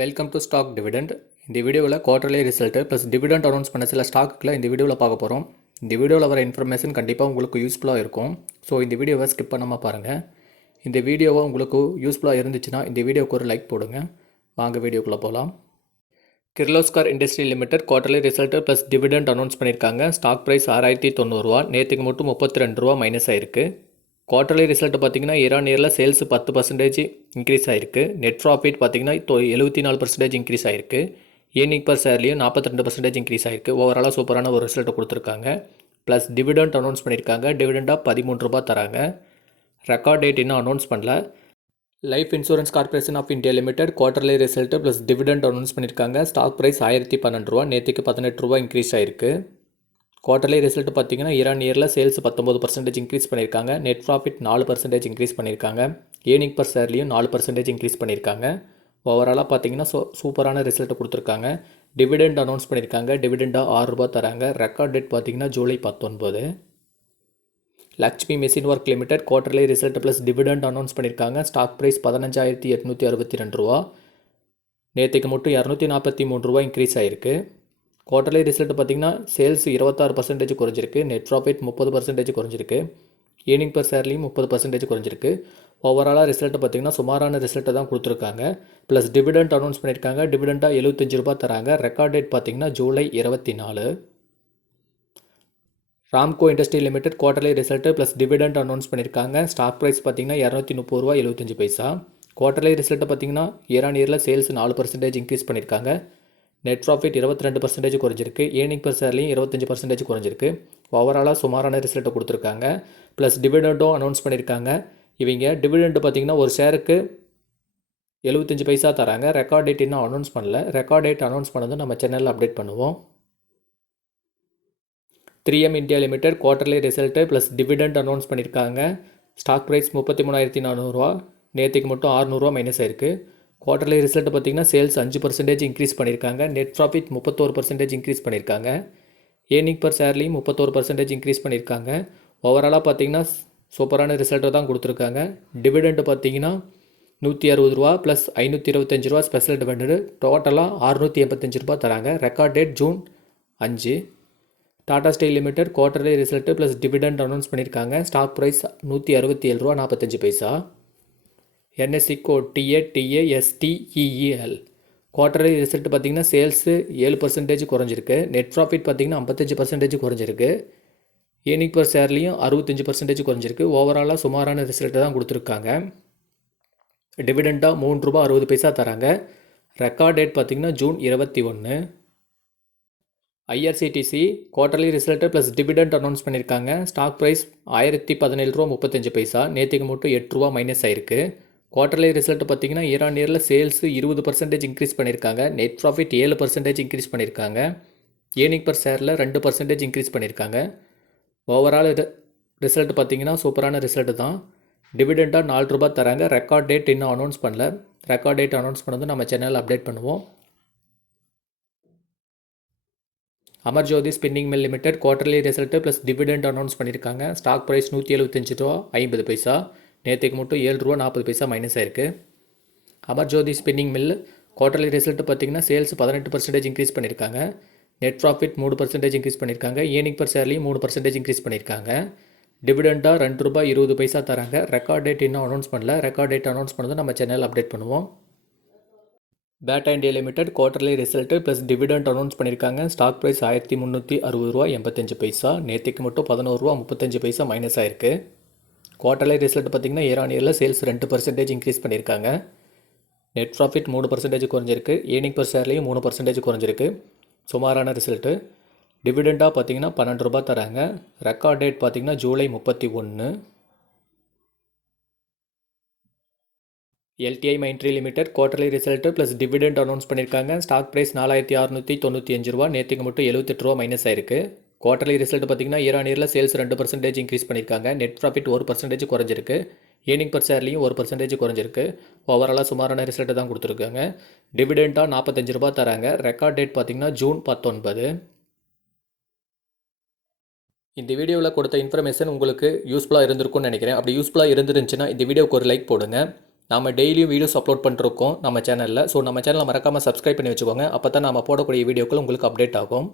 Welcome to stock dividend. இந்த வீடியோவில் quarterly result plus dividend announce பண்ண சில ஸ்டாக்குகளை இந்த வீடியோவில் பார்க்க போகிறோம். இந்த வீடியோவில் வர இன்ஃபர்மேஷன் கண்டிப்பாக உங்களுக்கு யூஸ்ஃபுல்லாக இருக்கும். ஸோ இந்த வீடியோவை ஸ்கிப் பண்ணாமல் பாருங்கள். இந்த வீடியோவை உங்களுக்கு யூஸ்ஃபுல்லாக இருந்துச்சுன்னா இந்த வீடியோவுக்கு ஒரு லைக் போடுங்க. வாங்க வீடியோக்குள்ளே போகலாம். Kirloskar industry limited quarterly result plus dividend announce பண்ணியிருக்காங்க. ஸ்டாக் ப்ரைஸ் 6090 நேற்றுக்கு மட்டும் 32 மைனஸ் ஆயிருக்கு. குவார்டர்லி ரிசல்ட் பார்த்திங்கன்னா இயர் சேல்ஸ் 10% இன்க்ரீஸ் ஆகிருக்கு. நெட் ப்ராஃபிட் பார்த்திங்கன்னா 74% இன்க்ரீஸ் ஆகிருக்கு. ஏர்னிங் பர் ஷேர்லேயும் 42% இன்க்ரீஸ் ஆகிருக்கு. ஓவராலாக சூப்பரான ஒரு ரிசல்ட்டை கொடுத்துருக்காங்க. ப்ளஸ் டிவிடெண்ட் அனௌன்ஸ் பண்ணியிருக்காங்க. டிவிடெண்டாக 13 ரூபாய் தராங்க. ரெக்கார்ட் டேட் இன்னும் அனௌன்ஸ் பண்ணல. Life Insurance Corporation of India limited quarterly result plus dividend announce பண்ணியிருக்காங்க. ஸ்டாக் ப்ரைஸ் 1012 நேற்றுக்கு 18 இன்க்ரீஸ் ஆகிருக்கு. குவார்டர்லி ரிசல்ட் பார்த்திங்கன்னா இயரில் சேல்ஸ் 19% இன்க்ரீஸ் பண்ணியிருக்காங்க. நெட் ப்ராஃபிட் 4% இன்க்ரீஸ் பண்ணியிருக்காங்க. ஏர்னிங் பர் ஷேர்லேயும் 4% இன்க்ரீஸ் பண்ணியிருக்காங்க. ஓவராலாக பார்த்திங்கன்னா சூப்பரான ரிசல்ட் கொடுத்துருக்காங்க. டிவிடெண்ட் அனௌன்ஸ் பண்ணியிருக்காங்க. டிவிடெண்டாக 6 ரூபாய் தராங்க. ரெக்கார்ட் டேட் பார்த்திங்கன்னா July 19. Lakshmi machine work limited quarterly result plus dividend announce பண்ணியிருக்காங்க. ஸ்டாக் ப்ரைஸ் 15,862 நேற்றுக்கு மட்டும் 243 இன்க்ரீஸ் ஆகிருக்கு. குவார்டர்லி ரிசல்ட் பார்த்திங்கன்னா சேல்ஸ் 26% குறைஞ்சிருக்கு. நெட் ப்ராஃபிட் 30% குறைஞ்சிருக்கு. ஏர்னிங் பர் ஷேர்லேயும் 30% குறைஞ்சிருக்கு. ஓவராலாக ரிசல்ட் பார்த்திங்கன்னா சுமாரான ரிசல்ட்டை தான் கொடுத்துருக்காங்க. ப்ளஸ் டிவிடெண்ட் அனௌன்ஸ் பண்ணியிருக்காங்க. டிவிடெண்டாக 75 ரூபாய் தராங்க. ரெக்கார்ட் டேட் பார்த்திங்கன்னா July 24. Ramco industry limited quarterly result plus dividend announce பண்ணியிருக்காங்க. ஸ்டாக் ப்ரைஸ் பார்த்திங்கன்னா 230.75. குவார்டர்லி ரிசல்ட்டை பார்த்திங்கன்னா இயரில் சேல்ஸ் 4% இன்க்ரீஸ் பண்ணியிருக்காங்க. நெட் ப்ராஃபிட் 22% குறைஞ்சிருக்கு. ஏர்னிங் பர் ஷேர்லேயும் 25% குறைஞ்சிருக்கு. ஓவராலாக சுமாரான ரிசல்ட்டை கொடுத்துருக்காங்க. ப்ளஸ் டிவிடெண்டும் அனௌன்ஸ் பண்ணியிருக்காங்க. இவங்க டிவிடெண்ட் பார்த்திங்கன்னா ஒரு ஷேருக்கு 75 பைசா தராங்க. ரெக்கார்ட் டேட் இன்னும் அனௌன்ஸ் பண்ணல. ரெக்கார்ட் டேட் அனௌன்ஸ் பண்ணதும் நம்ம சேனலில் அப்டேட் பண்ணுவோம். 3M India limited quarterly result plus dividend announce பண்ணியிருக்காங்க. ஸ்டாக் ப்ரைஸ் 33,400 நேற்றுக்கு மட்டும் 600 மைனஸ் ஆயிருக்கு. குவார்டர்லி ரிசல்ட் பார்த்திங்கன்னா சேல்ஸ் 5% இன்க்ரீஸ் பண்ணியிருக்காங்க. நெட் ப்ராஃபிட் 31% இன்க்ரீஸ் பண்ணியிருக்காங்க. ஏர்னிங் பர் ஷேர்லேயும் 31% இன்க்ரீஸ் பண்ணியிருக்காங்க. ஓவராலாக பார்த்திங்கன்னா சூப்பரான ரிசல்ட்டை தான் கொடுத்துருக்காங்க. டிவிடெண்ட் பார்த்திங்கன்னா 160 ரூபா ப்ளஸ் 525 ரூபா ஸ்பெஷல் டிவிடெண்ட் டோட்டலாக 685 ரூபா தராங்க. Record date June 5. Tata Steel Limited quarterly result plus dividend announce பண்ணியிருக்காங்க. Stock price 167.45. NSE code TATASTEEL. Quarterly result பார்த்திங்கன்னா சேல்ஸு 7% குறைஞ்சிருக்கு. நெட் ப்ராஃபிட் பார்த்திங்கன்னா 55% குறைஞ்சிருக்கு. ஏர்னிங் பர் ஷேர்லேயும் 65% குறைஞ்சிருக்கு. ஓவராலாக சுமாரான ரிசல்ட்டை தான் கொடுத்துருக்காங்க. டிவிடெண்டாக 3 ரூபா 60 பைசா தராங்க. ரெக்கார்ட் டேட் பார்த்திங்கன்னா June 21. IRCTC quarterly result plus dividend announce பண்ணியிருக்காங்க. Stock price 1017.35. நேற்றுக்கு மட்டும் 8 ரூபா மைனஸ் ஆயிருக்கு. குவார்டர்லி ரிசல்ட் பார்த்திங்கன்னா இயரில் சேல்ஸ் 20% இன்க்ரீஸ் பண்ணியிருக்காங்க. நெட் ப்ராஃபிட் 7% இன்க்ரீஸ் பண்ணியிருக்காங்க. ஏர்னிங் பர் ஷேரில் 2% இன்க்ரீஸ் பண்ணியிருக்காங்க. ஓவரால் ரிசல்ட் பார்த்திங்கன்னா சூப்பரான ரிசல்ட் தான். டிவிடெண்டாக 4 ரூபாய் தராங்க. ரெக்கார்ட் டேட் இன்னும் அனௌன்ஸ் பண்ணல. ரெக்கார்ட் டேட் அனௌன்ஸ் பண்ணதும் நம்ம சேனலில் அப்டேட் பண்ணுவோம். Amarjothi spinning mill limited quarterly result plus dividend announce பண்ணியிருக்காங்க. Stock price 175.50. நேற்றுக்கு மட்டும் 7 ரூபா 40 மைனஸ் ஆயிருக்கு. Amarjothi spinning mill quarterly result பார்த்திங்கன்னா சேல்ஸ் 18% இன்க்ரீஸ் பண்ணியிருக்காங்க. நெட் ப்ராஃபிட் 3% இன்க்ரீஸ் பண்ணியிருக்காங்க. ஏர்னிங் பர் ஷேர்லேயும் 3% இன்க்ரீஸ் பண்ணியிருக்காங்க. டிவிடெண்டாக 2 ரூபாய் 20 பைசா தராங்க. ரெக்கார்ட் டேட் இன்னும் அனௌன்ஸ் பண்ணல. ரெக்கார்ட் டேட் அனௌன்ஸ் பண்ணதும் நம்ம சேனல் அப்டேட் பண்ணுவோம். Bata India limited quarterly result plus dividend announce பண்ணியிருக்காங்க. Stock price 1360.85. நேற்றுக்கு மட்டும் 11 ரூபா 35 மைனஸ் ஆயிருக்கு. குவார்டர்லி ரிசல்ட் பார்த்திங்கன்னா இயரில் சேல்ஸ் 2% இன்க்ரீஸ் பண்ணியிருக்காங்க. நெட் ப்ராஃபிட் 3% குறைஞ்சிருக்கு. ஏர்னிங் பர் ஷேர்லேயும் 3% குறைஞ்சிருக்கு. சுமாரான ரிசல்ட்டு. டிவிடெண்டாக பார்த்திங்கன்னா 12 ரூபாய் தராங்க. ரெக்கார்ட் டேட் பார்த்திங்கன்னா July 31. LTI Mindtree limited quarterly result plus dividend announce பண்ணியிருக்காங்க. ஸ்டாக் ப்ரைஸ் 4695 ரூபா. நேற்றுக்கு மட்டும் 78 ரூபா மைனஸ் ஆயிருக்கு. குவார்டர்லி ரிசல்ட் பார்த்திங்கன்னா இயரில் சேல்ஸ் 2% இன்க்ரீஸ் பண்ணியிருக்காங்க. நெட் ப்ராஃபிட் 1% குறைஞ்சிருக்கு. ஏர்னிங் பர் ஷேர்லேயும் 1% குறைஞ்சிருக்கு. ஓவராலாக சுமாரான ரிசல்ட்டை தான் கொடுத்துருக்காங்க. டிவிடெண்டாக 45 ரூபா தராங்க. ரெக்கார்ட் டேட் பார்த்திங்கன்னா ஜூன் 19. இந்த வீடியோவில் கொடுத்த இன்ஃபர்மேஷன் உங்களுக்கு யூஸ்ஃபுல்லாக இருந்திருக்கும்னு நினைக்கிறேன். அப்படி யூஸ்ஃபுல்லாக இருந்துருந்துச்சுன்னா இந்த வீடியோவுக்கு ஒரு லைக் போடுங்க. நம்ம டெய்லியும் வீடியோஸ் அப்லோட் பண்ணிருக்கோம் நம்ம சேனலில். ஸோ நம்ம சேனலை மறக்காமல் சப்ஸ்கிரைப் பண்ணி வச்சுக்கோங்க. அப்போ தான் நம்ம போடக்கூடிய வீடியோக்கள் உங்களுக்கு அப்டேட் ஆகும்.